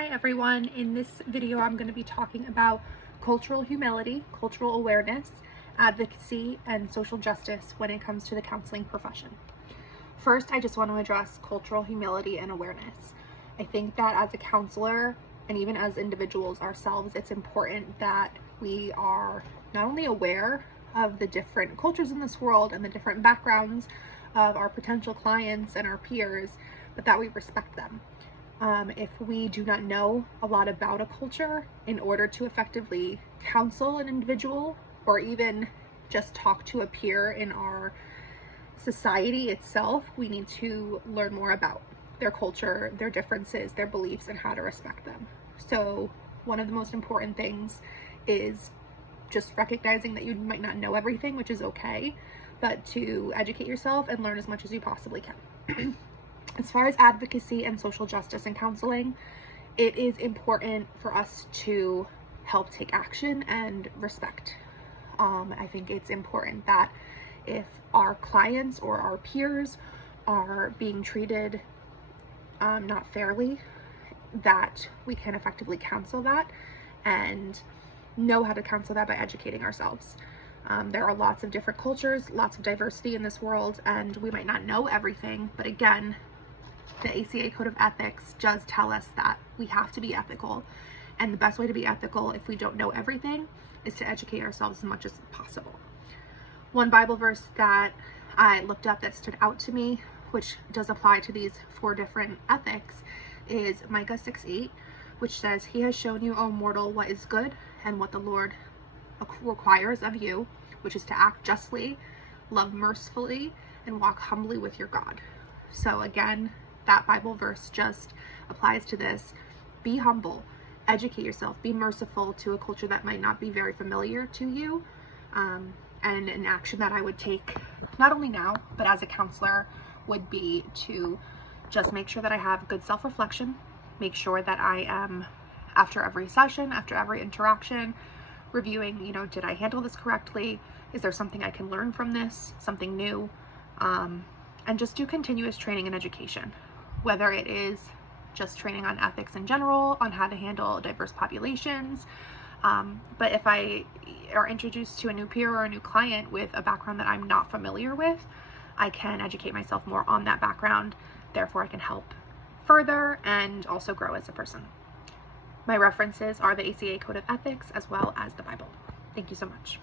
Hi everyone, in this video I'm going to be talking about cultural humility, cultural awareness, advocacy, and social justice when it comes to the counseling profession. First, I just want to address cultural humility and awareness. I think that as a counselor, and even as individuals ourselves, it's important that we are not only aware of the different cultures in this world and the different backgrounds of our potential clients and our peers, but that we respect them. If we do not know a lot about a culture, in order to effectively counsel an individual or even just talk to a peer in our society itself, we need to learn more about their culture, their differences, their beliefs, and how to respect them. So one of the most important things is just recognizing that you might not know everything, which is okay, but to educate yourself and learn as much as you possibly can. As far as advocacy and social justice and counseling, it is important for us to help take action and respect. I think it's important that if our clients or our peers are being treated not fairly, that we can effectively counsel that and know how to counsel that by educating ourselves. There are lots of different cultures, lots of diversity in this world, and we might not know everything, but again, the ACA Code of Ethics does tell us that we have to be ethical, and the best way to be ethical if we don't know everything is to educate ourselves as much as possible. One Bible verse that I looked up that stood out to me, which does apply to these 4 different ethics, is Micah 6:8, which says, "He has shown you, O mortal, what is good and what the Lord requires of you, which is to act justly, love mercifully, and walk humbly with your God." So again, that Bible verse just applies to this. Be humble, educate yourself, be merciful to a culture that might not be very familiar to you. And an action that I would take, not only now, but as a counselor, would be to just make sure that I have good self-reflection, make sure that I am, after every session, after every interaction, reviewing, did I handle this correctly? Is there something I can learn from this, something new? And just do continuous training and education, whether it is just training on ethics in general, on how to handle diverse populations. But if I are introduced to a new peer or a new client with a background that I'm not familiar with, I can educate myself more on that background. Therefore, I can help further and also grow as a person. My references are the ACA Code of Ethics as well as the Bible. Thank you so much.